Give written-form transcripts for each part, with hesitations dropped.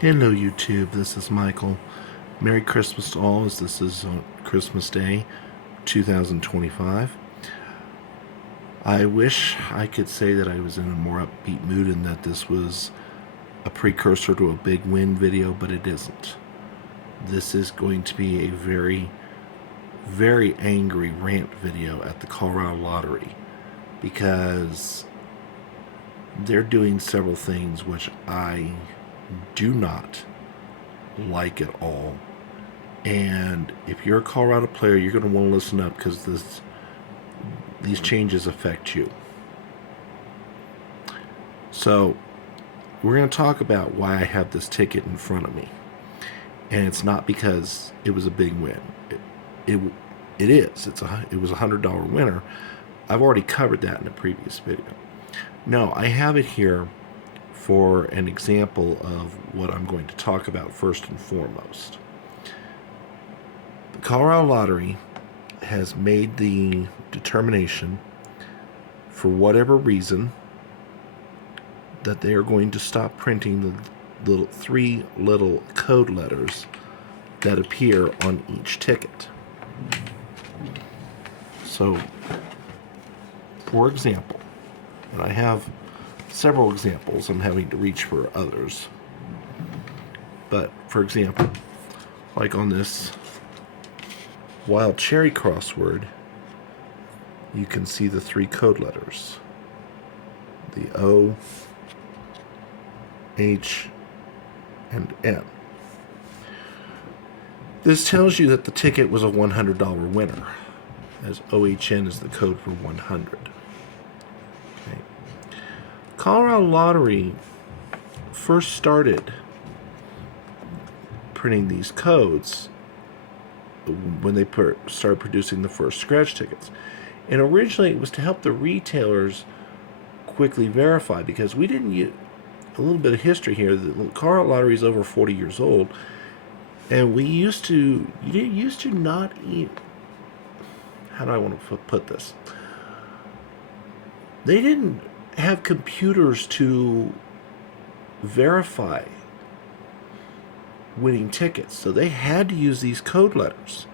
Hello YouTube, this is Michael. Merry Christmas to all, as this is on Christmas Day 2025. I wish I could say that I was in a more upbeat mood and that this was a precursor to a big win video, but it isn't. This is going to be a very, very angry rant video at the Colorado Lottery because they're doing several things which I do not like at all. And if you're a Colorado player, you're going to want to listen up because these changes affect you. So we're going to talk about why I have this ticket in front of me. And it's not because it was a big win. It is. It was a $100 winner. I've already covered that in a previous video. No, I have it here for an example of what I'm going to talk about first and foremost. The Colorado Lottery has made the determination, for whatever reason, that they are going to stop printing the three little code letters that appear on each ticket. So, for example, and I have several examples, I'm having to reach for others. But, for example, like on this Wild Cherry crossword, you can see the three code letters. The O, H, and N. This tells you that the ticket was a $100 winner, as OHN is the code for 100. Okay. Colorado Lottery first started printing these codes when they started producing the first scratch tickets. And originally it was to help the retailers quickly verify, because we didn't use a little bit of history here. The Colorado Lottery is over 40 years old, and you used to not eat. How do I want to put this? They didn't have computers to verify winning tickets, so they had to use these code letters.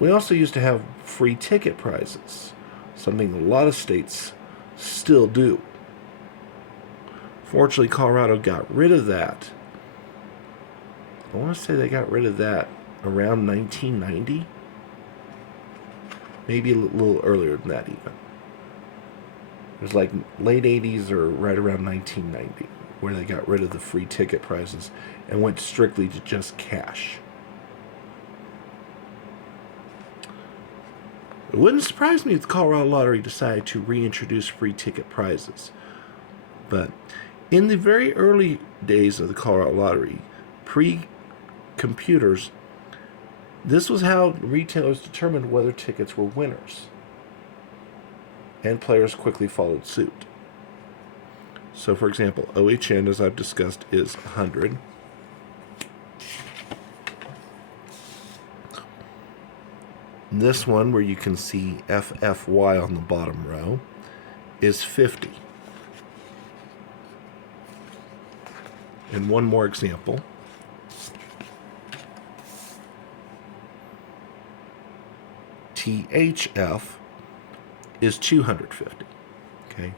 We also used to have free ticket prizes, something a lot of states still do. Fortunately, Colorado got rid of that. I want to say they got rid of that around 1990. Maybe a little earlier than that even. It was like late 80s or right around 1990 where they got rid of the free ticket prizes and went strictly to just cash. It wouldn't surprise me if the Colorado Lottery decided to reintroduce free ticket prizes. But in the very early days of the Colorado Lottery, pre-computers, this was how retailers determined whether tickets were winners. And players quickly followed suit. So, for example, OHN, as I've discussed, is 100. This one, where you can see FFY on the bottom row, is 50. And one more example. THF is 250. Okay.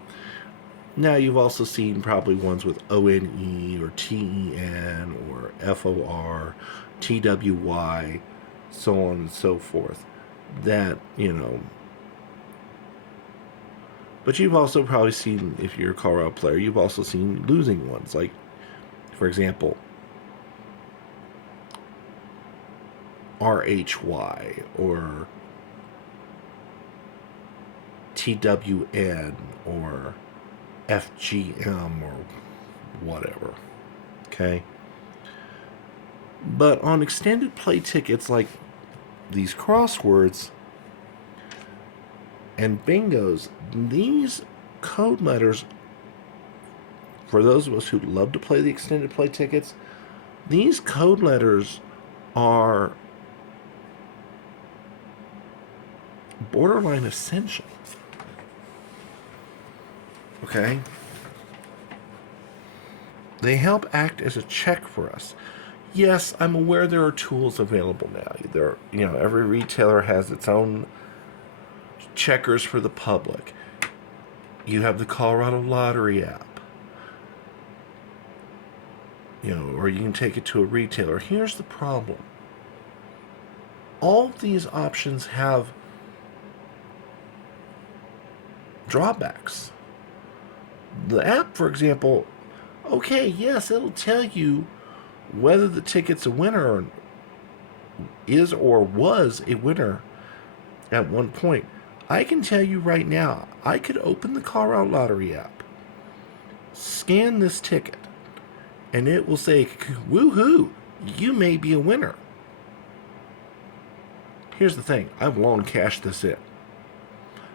Now you've also seen probably ones with ONE or TEN or FOR, TWY, so on and so forth. That, But you've also probably seen, if you're a Colorado player, you've also seen losing ones. Like, for example, RHY or TWN or FGM or whatever. Okay? But on extended play tickets like these crosswords and bingos, these code letters, for those of us who love to play the extended play tickets, these code letters are borderline essential. Okay? They help act as a check for us. Yes, I'm aware there are tools available now. Every retailer has its own checkers for the public. You have the Colorado Lottery app, or you can take it to a retailer. Here's the problem. All of these options have drawbacks. The app, for example, okay, yes, it'll tell you whether the ticket's a winner or is or was a winner at one point. I can tell you right now, I could open the Colorado Lottery app, scan this ticket, and it will say, woohoo, you may be a winner. Here's the thing, I've long cashed this in.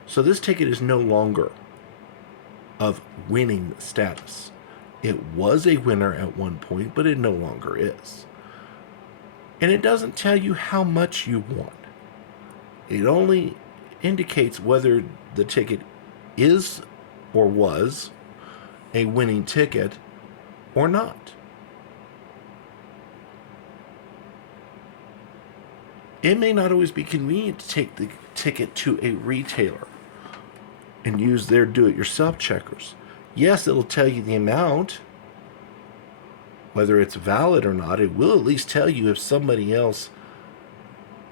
So this ticket is no longer of winning status. It was a winner at one point, but it no longer is. And it doesn't tell you how much you won. It only indicates whether the ticket is or was a winning ticket or not. It may not always be convenient to take the ticket to a retailer and use their do-it-yourself checkers. Yes, it'll tell you the amount, whether it's valid or not. It will at least tell you if somebody else,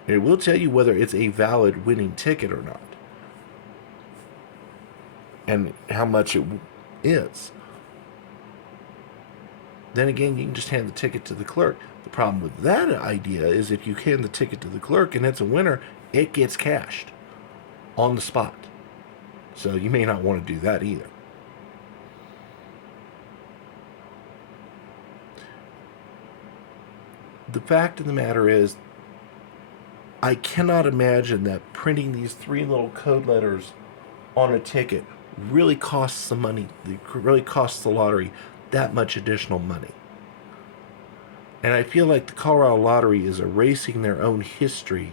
it will tell you whether it's a valid winning ticket or not, and how much it is. Then again, you can just hand the ticket to the clerk. The problem with that idea is if you hand the ticket to the clerk and it's a winner, it gets cashed on the spot. So you may not want to do that either. The fact of the matter is, I cannot imagine that printing these 3 little code letters on a ticket really costs the money, really costs the lottery that much additional money. And I feel like the Colorado Lottery is erasing their own history,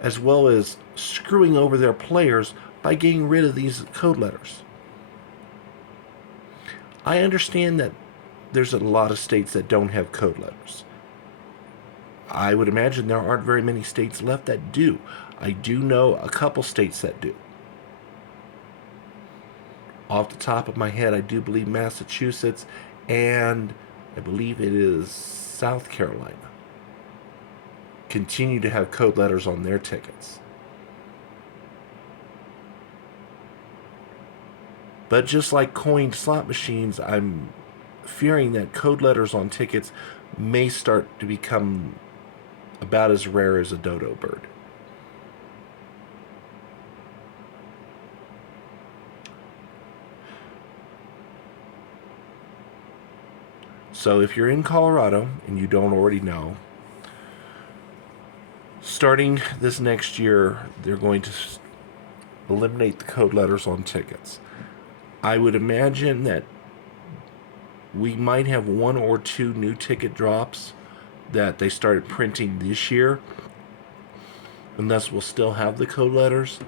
as well as screwing over their players by getting rid of these code letters. I understand that there's a lot of states that don't have code letters. I would imagine there aren't very many states left that do. I do know a couple states that do. Off the top of my head, I do believe Massachusetts and I believe it is South Carolina continue to have code letters on their tickets. But just like coined slot machines, I'm fearing that code letters on tickets may start to become about as rare as a dodo bird. So if you're in Colorado and you don't already know, starting this next year, they're going to eliminate the code letters on tickets. I would imagine that we might have 1 or 2 new ticket drops that they started printing this year, and thus we'll still have the code letters.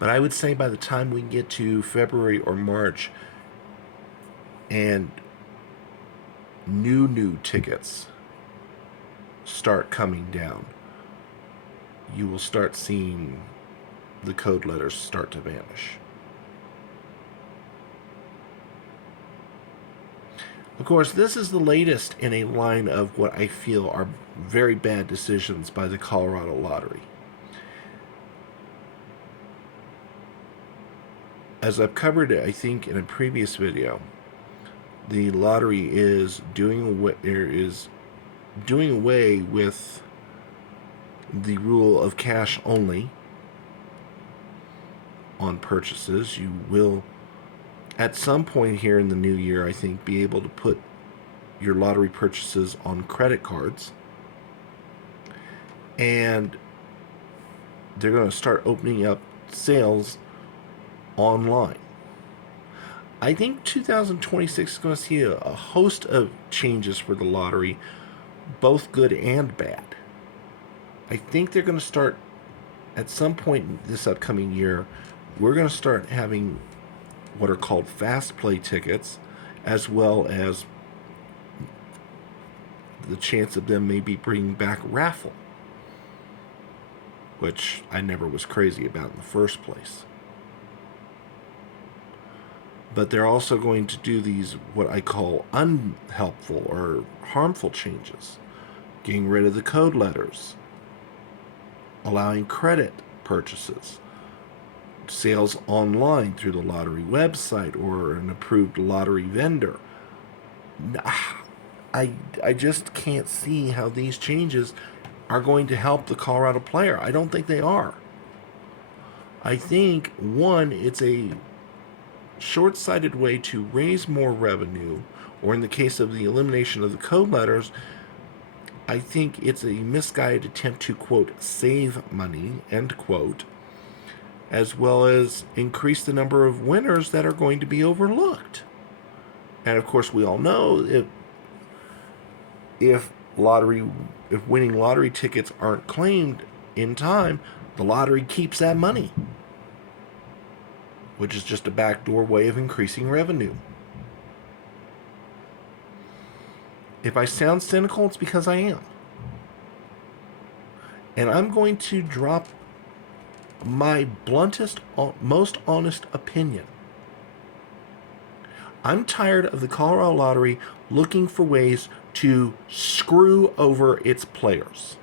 But I would say by the time we get to February or March and new tickets start coming down, you will start seeing the code letters start to vanish. Of course, this is the latest in a line of what I feel are very bad decisions by the Colorado Lottery. As I've covered, I think, in a previous video, the lottery is doing away with the rule of cash only on purchases. You will, at some point here in the new year, I think, be able to put your lottery purchases on credit cards. And they're going to start opening up sales online. I think 2026 is going to see a host of changes for the lottery, both good and bad. I think they're going to start, at some point this upcoming year, we're going to start having what are called fast play tickets, as well as the chance of them maybe bringing back raffle, which I never was crazy about in the first place. But they're also going to do these, what I call unhelpful or harmful changes, getting rid of the code letters, allowing credit purchases, sales online through the lottery website or an approved lottery vendor. I just can't see how these changes are going to help the Colorado player. I don't think they are. I think, one, it's a short-sighted way to raise more revenue, or in the case of the elimination of the code letters, I think it's a misguided attempt to, quote, save money, end quote, as well as increase the number of winners that are going to be overlooked. And of course, we all know if winning lottery tickets aren't claimed in time, the lottery keeps that money, which is just a backdoor way of increasing revenue. If I sound cynical, it's because I am. And I'm going to drop my bluntest, most honest opinion. I'm tired of the Colorado Lottery looking for ways to screw over its players.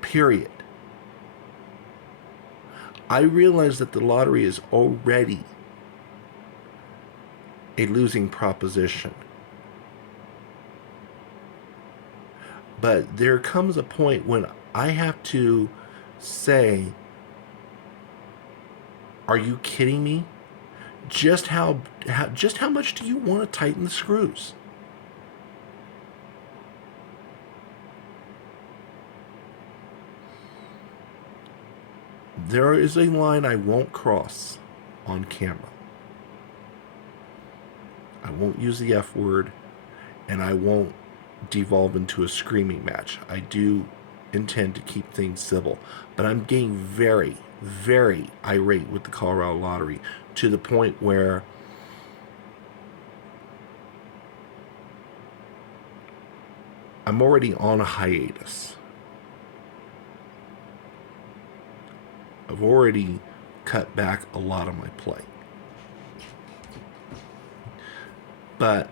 Period. I realize that the lottery is already a losing proposition. But there comes a point when I have to say, are you kidding me? Just how much do you want to tighten the screws? There is a line I won't cross on camera. I won't use the F word, and I won't devolve into a screaming match. I do intend to keep things civil, but I'm getting very, very irate with the Colorado Lottery to the point where I'm already on a hiatus. I've already cut back a lot of my play. But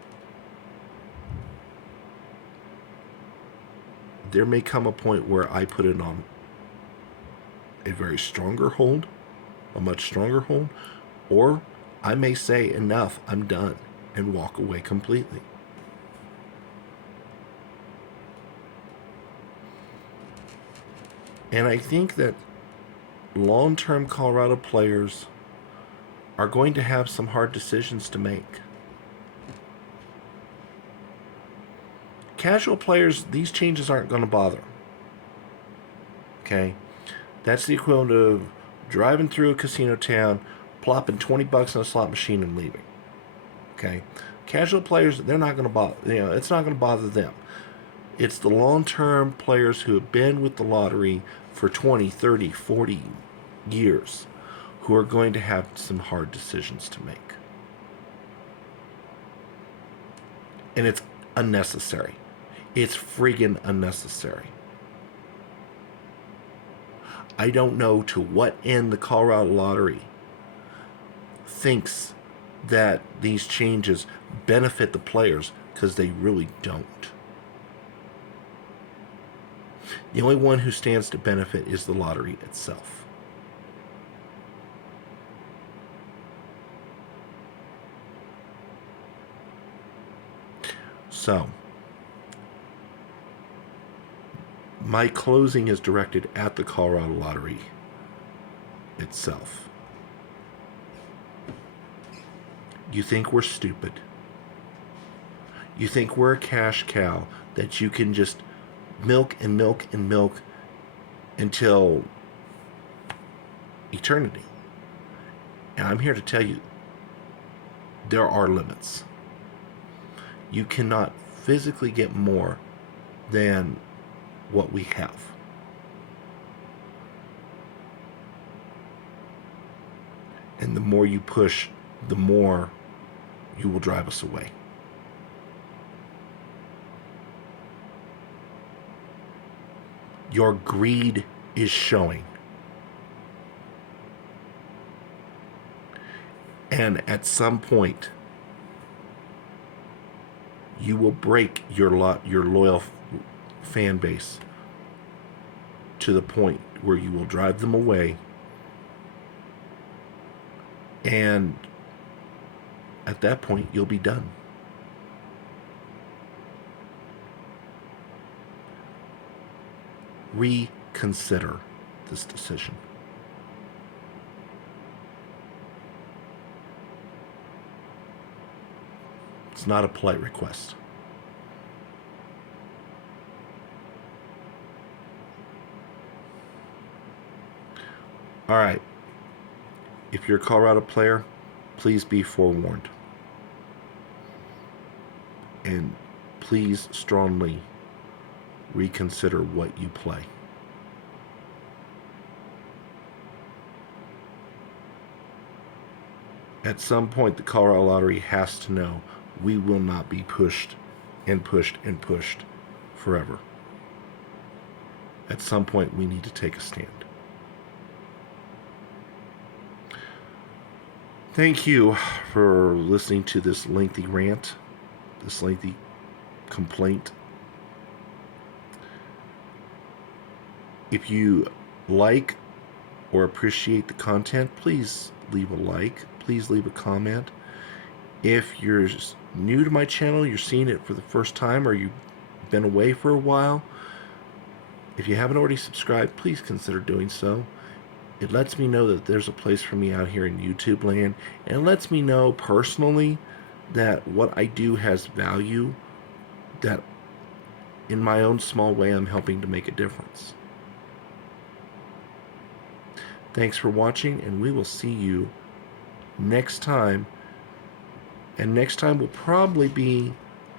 there may come a point where I put it on a very stronger hold, a much stronger hold, or I may say, enough, I'm done, and walk away completely. And I think that long-term Colorado players are going to have some hard decisions to make. Casual players, these changes aren't going to bother. Okay? That's the equivalent of driving through a casino town, plopping $20 in a slot machine and leaving. Okay? Casual players, they're not going to bother. It's not going to bother them. It's the long-term players who have been with the lottery for 20, 30, 40 years who are going to have some hard decisions to make. And it's unnecessary. It's friggin' unnecessary. I don't know to what end the Colorado Lottery thinks that these changes benefit the players, because they really don't. The only one who stands to benefit is the lottery itself. So, my closing is directed at the Colorado Lottery itself. You think we're stupid. You think we're a cash cow that you can just milk and milk and milk until eternity. And I'm here to tell you, there are limits. You cannot physically get more than what we have. And the more you push the more you will drive us away. Your greed is showing. And at some point, you will break your loyal fan base to the point where you will drive them away. And at that point, you'll be done. Reconsider this decision. It's not a polite request. All right. If you're a Colorado player, please be forewarned. And please strongly reconsider what you play. At some point, the Colorado Lottery has to know we will not be pushed and pushed and pushed forever. At some point, we need to take a stand. Thank you for listening to this lengthy rant, this lengthy complaint. If you like or appreciate the content, please leave a like. Please leave a comment. If you're new to my channel, you're seeing it for the first time, or you've been away for a while, if you haven't already subscribed, please consider doing so. It lets me know that there's a place for me out here in YouTube land, and it lets me know personally that what I do has value, that in my own small way I'm helping to make a difference. Thanks for watching, and we will see you next time. And next time will probably be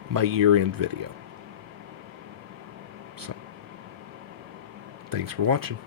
my year-end video. So, thanks for watching.